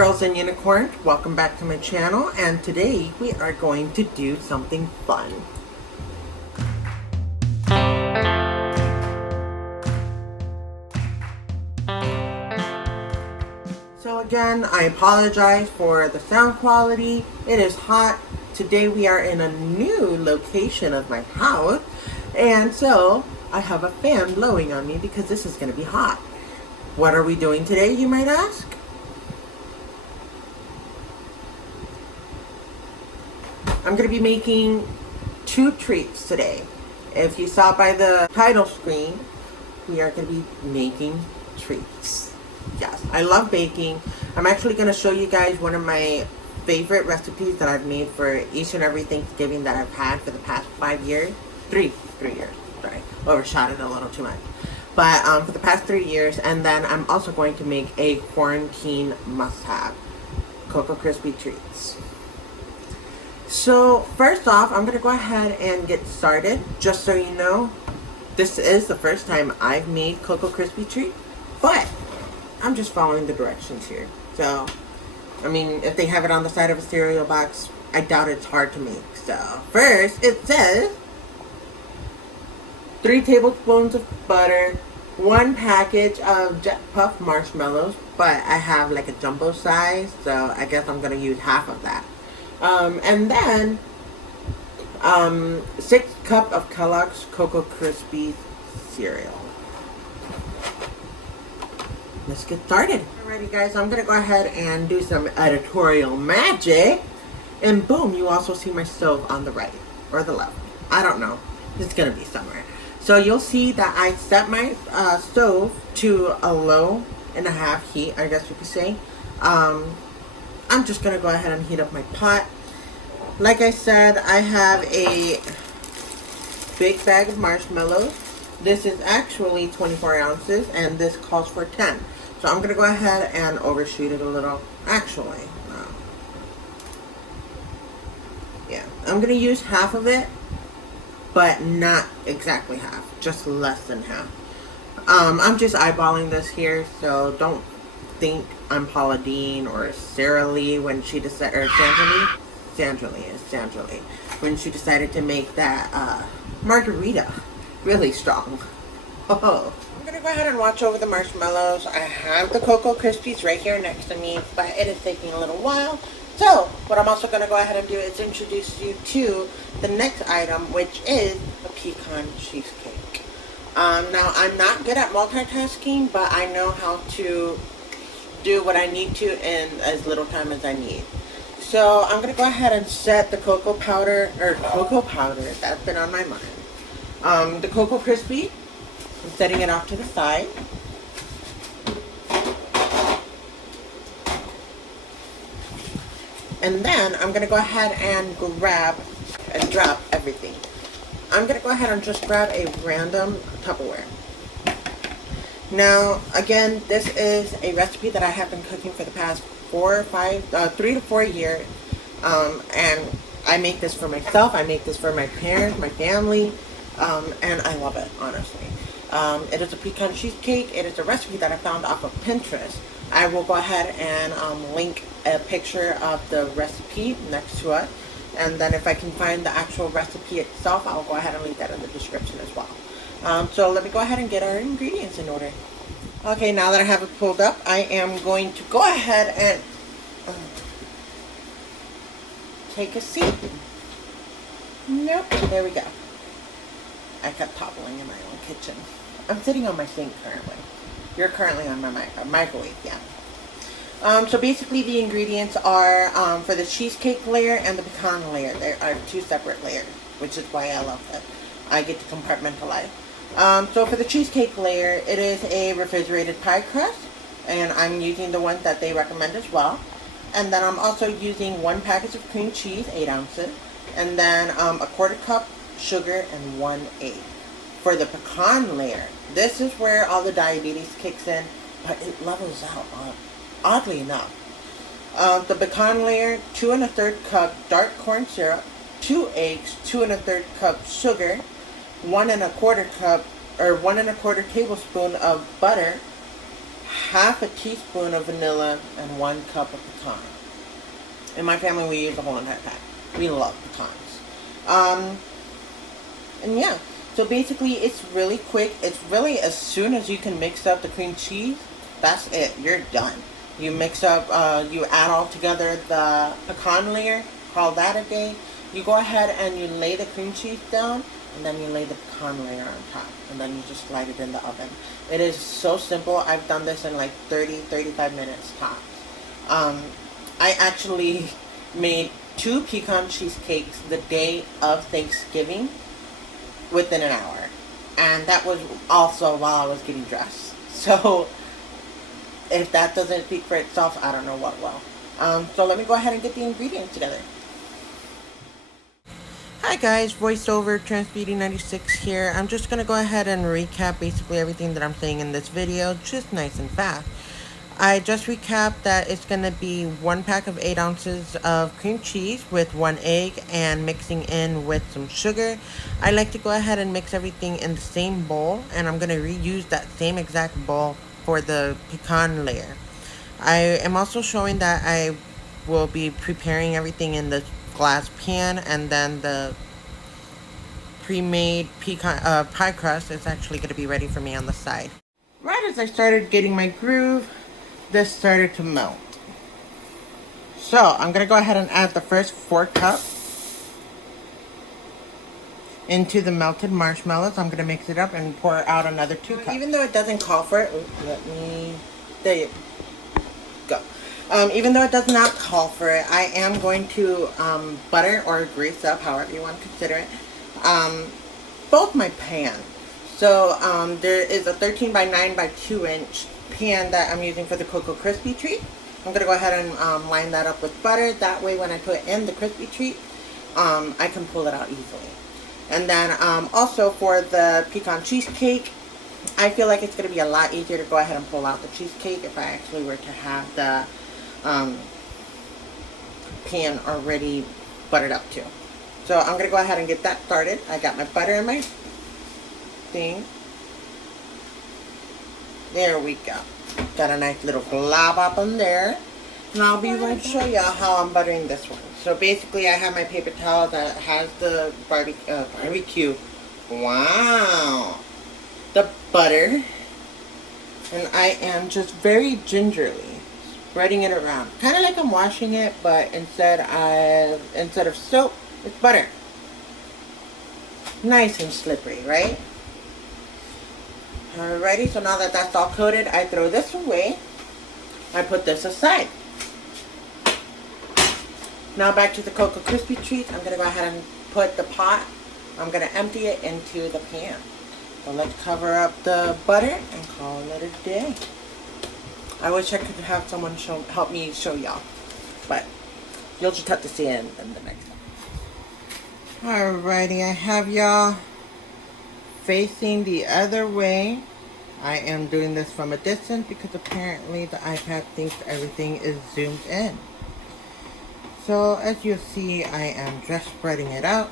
Girls and Unicorns, welcome back to my channel, and today we are going to do something fun. So again, I apologize for the sound quality. It is hot. Today we are in a new location of my house, and so I have a fan blowing on me because this is going to be hot. What are we doing today, you might ask? I'm going to be making two treats today. If you saw by the title screen, we are going to be making treats. Yes, I love baking. I'm actually going to show you guys one of my favorite recipes that I've made for each and every Thanksgiving that I've had for the past 5 years. Three years. Sorry, overshot it a little too much. But for the past 3 years, and then I'm also going to make a quarantine must-have, Cocoa Crispy treats. So first off, I'm going to go ahead and get started. Just so you know, this is the first time I've made Cocoa Crispy treat, but I'm just following the directions here. So, I mean, if they have it on the side of a cereal box, I doubt it's hard to make. So first, it says 3 tablespoons of butter, 1 package of Jet Puff marshmallows, but I have like a jumbo size, so I guess I'm going to use half of that. And then 6 cups of Kellogg's Cocoa Krispies cereal. Let's get started. Alrighty guys, I'm going to go ahead and do some editorial magic. And boom, you also see my stove on the right or the left. I don't know. It's going to be somewhere. So you'll see that I set my stove to a low and a half heat, I guess you could say. I'm just going to go ahead and heat up my pot. Like I said, I have a big bag of marshmallows. This is actually 24 ounces and this calls for 10. So I'm going to go ahead and overshoot it a little. Actually, no. Yeah, I'm going to use half of it, but not exactly half, just less than half. I'm just eyeballing this here, so don't think I'm Paula Deen or Sara Lee when she decided, or Sandra Lee, when she decided to make that margarita really strong. Oh. I'm gonna go ahead and watch over the marshmallows. I have the Cocoa Krispies right here next to me, but it is taking a little while. So what I'm also gonna go ahead and do is introduce you to the next item, which is a pecan cheesecake. Now I'm not good at multitasking, but I know how to do what I need to in as little time as I need. So I'm going to go ahead and set the cocoa powder, that's been on my mind. The Cocoa Crispy, I'm setting it off to the side. And then I'm going to go ahead and grab and drop everything. I'm going to go ahead and just grab a random Tupperware. Now, again, this is a recipe that I have been cooking for the past 3 to 4 years. And I make this for myself, I make this for my parents, my family, and I love it, honestly. It is a pecan cheesecake. It is a recipe that I found off of Pinterest. I will go ahead and link a picture of the recipe next to it. And then if I can find the actual recipe itself, I'll go ahead and link that in the description as well. So let me go ahead and get our ingredients in order. Okay, now that I have it pulled up, I am going to go ahead and take a seat. Nope, there we go. I kept toppling in my own kitchen. I'm sitting on my sink currently. You're currently on my microwave, yeah. So basically the ingredients are for the cheesecake layer and the pecan layer. There are 2 separate layers, which is why I love it. I get to compartmentalize. So for the cheesecake layer, it is a refrigerated pie crust, and I'm using the one that they recommend as well. And then I'm also using 1 package of cream cheese, 8 ounces, and then a 1/4 cup sugar and 1 egg. For the pecan layer, this is where all the diabetes kicks in, but it levels out, oddly enough. The pecan layer, 2 1/3 cup dark corn syrup, 2 eggs, 2 1/3 cup sugar, 1 1/4 cup or 1 1/4 tablespoon of butter, half a teaspoon of vanilla, and 1 cup of pecan. In my family, we use the whole entire pack. We love pecans. And yeah, so basically it's really quick. It's really as soon as you can mix up the cream cheese, that's it. You're done. You mix up, you add all together the pecan layer, call that a day. You go ahead and you lay the cream cheese down, and then you lay the pecan layer on top, and then you just slide it in the oven. It is so simple. I've done this in like 35 minutes tops. I actually made 2 pecan cheesecakes the day of Thanksgiving within an hour. And that was also while I was getting dressed. So if that doesn't speak for itself, I don't know what will. So let me go ahead and get the ingredients together. Hi guys, voiceover TransBeauty96 here. I'm just going to go ahead and recap basically everything that I'm saying in this video, just nice and fast. I just recapped that it's going to be 1 pack of 8 ounces of cream cheese with 1 egg and mixing in with some sugar. I like to go ahead and mix everything in the same bowl, and I'm going to reuse that same exact bowl for the pecan layer. I am also showing that I will be preparing everything in the glass pan, and then the pre-made pecan pie crust is actually going to be ready for me on the side. Right as I started getting my groove, this started to melt. So I'm going to go ahead and add the first 4 cups into the melted marshmallows. I'm going to mix it up and pour out another 2 cups. Even though it doesn't call for it, there you go. Even though it does not call for it, I am going to butter or grease up, however you want to consider it, both my pans. So there is a 13 by 9 by 2 inch pan that I'm using for the Cocoa Crispy treat. I'm going to go ahead and line that up with butter. That way when I put in the crispy treat, I can pull it out easily. And then also for the pecan cheesecake, I feel like it's going to be a lot easier to go ahead and pull out the cheesecake if I actually were to have the pan already buttered up too. So I'm going to go ahead and get that started. I got my butter in my thing. There we go. Got a nice little glob up in there. And I'll be going to show y'all how I'm buttering this one. So basically I have my paper towel that has the barbecue. Wow. The butter. And I am just very gingerly spreading it around. Kind of like I'm washing it, but instead of soap, it's butter. Nice and slippery, right? Alrighty, so now that that's all coated, I throw this away. I put this aside. Now back to the Cocoa Crispy treat. I'm going to go ahead and put the pot, I'm going to empty it into the pan. So let's cover up the butter and call it a day. I wish I could have someone help me show y'all, but you'll just have to see it in the next one. Alrighty, I have y'all facing the other way. I am doing this from a distance because apparently the iPad thinks everything is zoomed in. So as you see, I am just spreading it out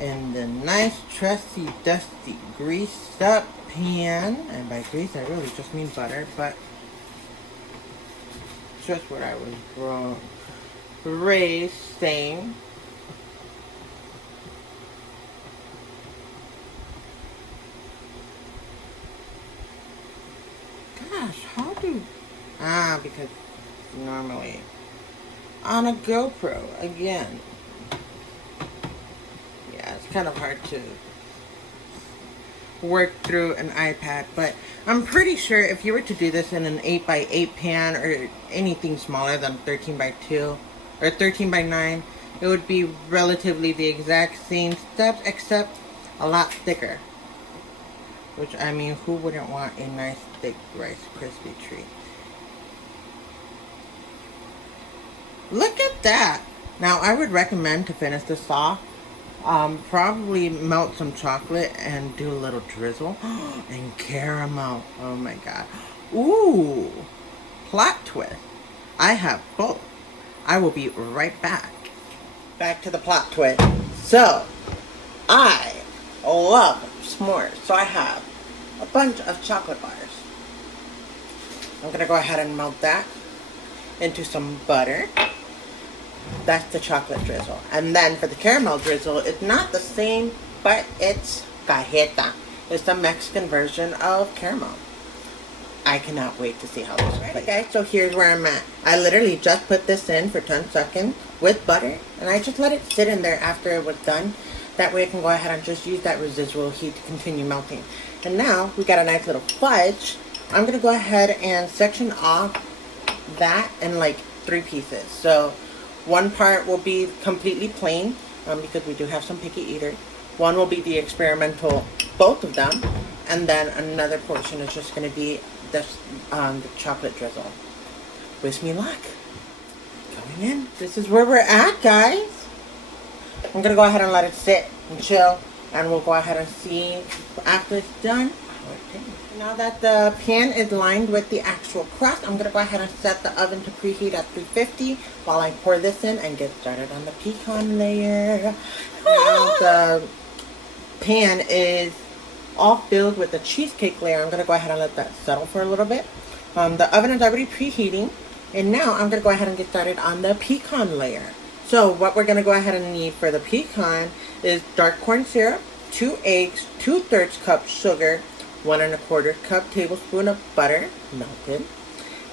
in the nice, trusty, dusty, greased up pan. And by grease, I really just mean butter, but just what I was raised saying. Gosh, how do... because normally on a GoPro, again. Yeah, it's kind of hard to work through an iPad, but I'm pretty sure if you were to do this in an 8x8 pan or anything smaller than 13 by 2 or 13 by 9, it would be relatively the exact same steps except a lot thicker. Which, I mean, who wouldn't want a nice thick Rice Krispie treat? Look at that! Now, I would recommend to finish this off, probably melt some chocolate and do a little drizzle. And caramel. Oh my god. Ooh! Plot twist. I have both. I will be right back. Back to the plot twist. So, I love s'mores. So I have a bunch of chocolate bars. I'm going to go ahead and melt that into some butter. That's the chocolate drizzle. And then for the caramel drizzle, it's not the same, but it's cajeta. It's the Mexican version of caramel. I cannot wait to see how this plays. Okay, so here's where I'm at. I literally just put this in for 10 seconds with butter, and I just let it sit in there after it was done. That way I can go ahead and just use that residual heat to continue melting. And now we got a nice little fudge. I'm going to go ahead and section off that in like 3 pieces. So one part will be completely plain because we do have some picky eaters. One will be the experimental, both of them. And then another portion is just going to be the chocolate drizzle. Wish me luck. Going in. This is where we're at, guys. I'm going to go ahead and let it sit and chill. And we'll go ahead and see after it's done how it tastes. Now that the pan is lined with the actual crust, I'm going to go ahead and set the oven to preheat at 350 while I pour this in and get started on the pecan layer. Now the pan is all filled with the cheesecake layer. I'm going to go ahead and let that settle for a little bit. The oven is already preheating. And now I'm going to go ahead and get started on the pecan layer. So what we're going to go ahead and need for the pecan is dark corn syrup, 2 eggs, 2/3 cup sugar, 1 1/4 cup tablespoon of butter, melted,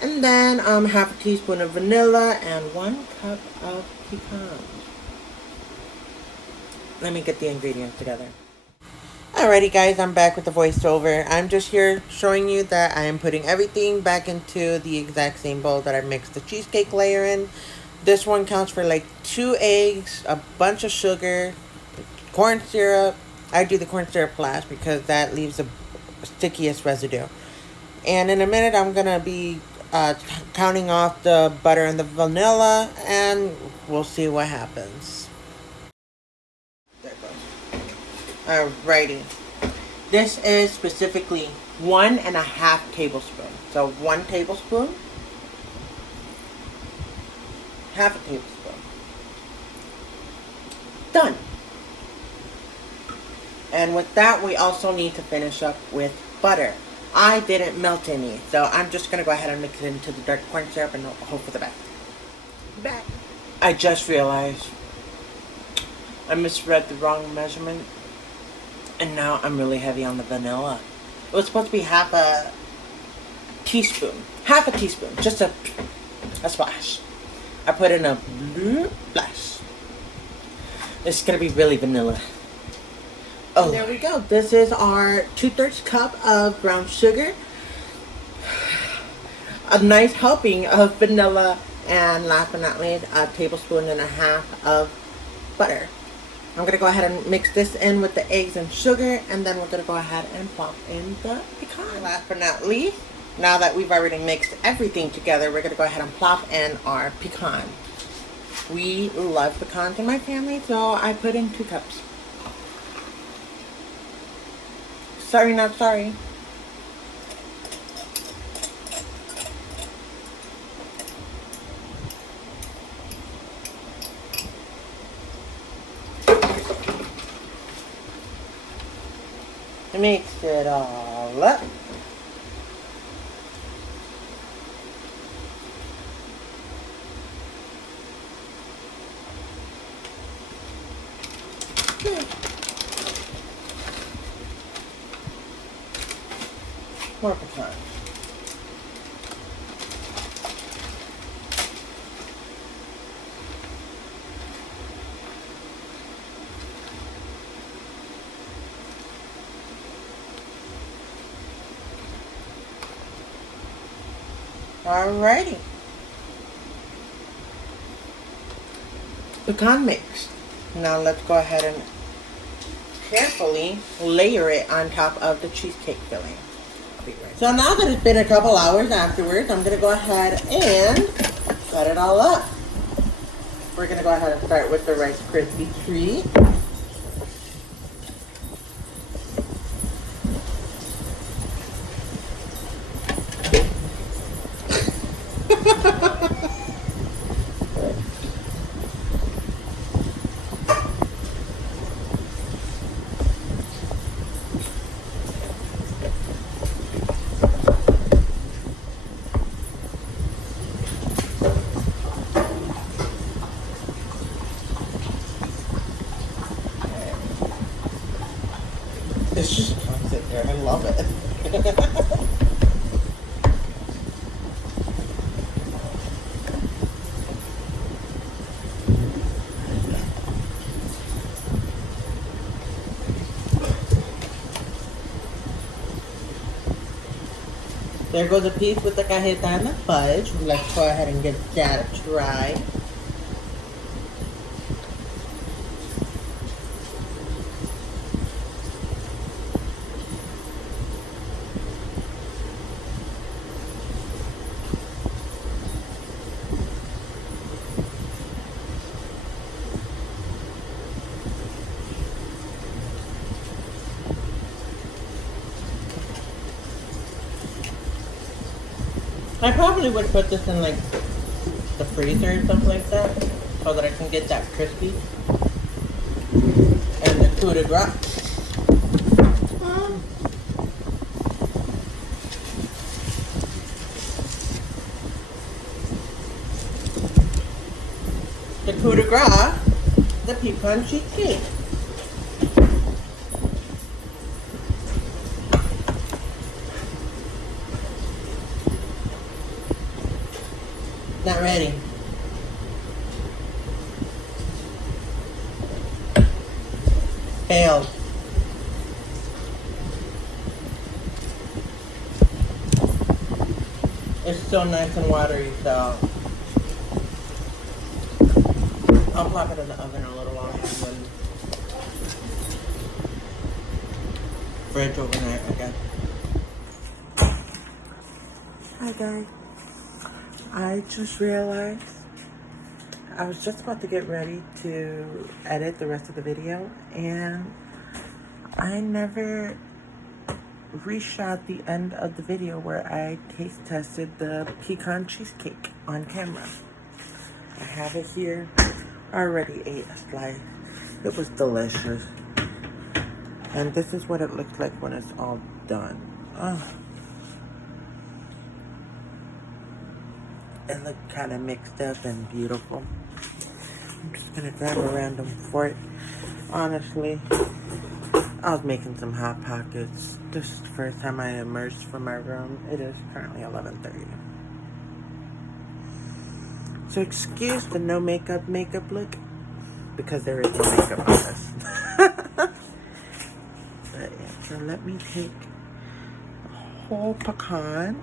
and then half a teaspoon of vanilla and 1 cup of pecans. Let me get the ingredients together. Alrighty guys, I'm back with the voiceover. I'm just here showing you that I am putting everything back into the exact same bowl that I mixed the cheesecake layer in. This one counts for like 2 eggs, a bunch of sugar, corn syrup. I do the corn syrup last because that leaves the stickiest residue. And in a minute I'm going to be counting off the butter and the vanilla, and we'll see what happens. Alrighty. This is specifically 1 1/2 tablespoon. So 1 tablespoon, half a tablespoon. Done. And with that, we also need to finish up with butter. I didn't melt any, so I'm just going to go ahead and mix it into the dark corn syrup and hope for the best. Back. I just realized I misread the wrong measurement, and now I'm really heavy on the vanilla. It was supposed to be half a teaspoon. Half a teaspoon. Just a splash. I put in a splash. It's going to be really vanilla. Oh, there we go. This is our 2/3 cup of brown sugar, a nice helping of vanilla, and last but not least, a 1.5 tablespoons of butter. I'm going to go ahead and mix this in with the eggs and sugar, and then we're going to go ahead and plop in the pecan. Last but not least, now that we've already mixed everything together, we're going to go ahead and plop in our pecan. We love pecans in my family, so I put in 2 cups. Sorry, not sorry. Mix it all up. More pecan. Alrighty. Pecan mix. Now let's go ahead and carefully layer it on top of the cheesecake filling. So now that it's been a couple hours afterwards, I'm going to go ahead and set it all up. We're going to go ahead and start with the Rice Krispie treat. good. There goes a piece with the cajeta and the fudge. Let's go ahead and give that a try. I probably would put this in like the freezer or something like that, so that I can get that crispy and the coup de grace. The coup de grace, the pecan cheesecake. Not ready. Failed. It's still nice and watery, so I'll plop it in the oven a little longer and then fridge overnight, I guess. Hi guys. I just realized I was just about to get ready to edit the rest of the video, and I never reshot the end of the video where I taste tested the pecan cheesecake on camera. I have it here. I already ate a slice. It was delicious. And this is what it looks like when it's all done. Oh. It looked kind of mixed up and beautiful. I'm just gonna grab a random fork. Honestly, I was making some Hot Pockets. This is the first time I emerged from my room. It is currently 11:30. So excuse the no makeup look, because there is no makeup on this. But yeah, so let me take a whole pecan.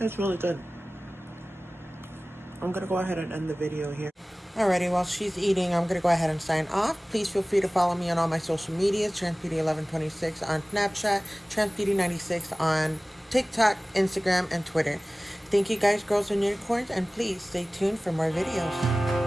It's really good. I'm gonna go ahead and end the video here. Alrighty, while she's eating, I'm gonna go ahead and sign off. Please feel free to follow me on all my social medias, TransBeauty1126 on Snapchat, TransBeauty96 on TikTok, Instagram, and Twitter. Thank you guys, girls and unicorns, and please stay tuned for more videos.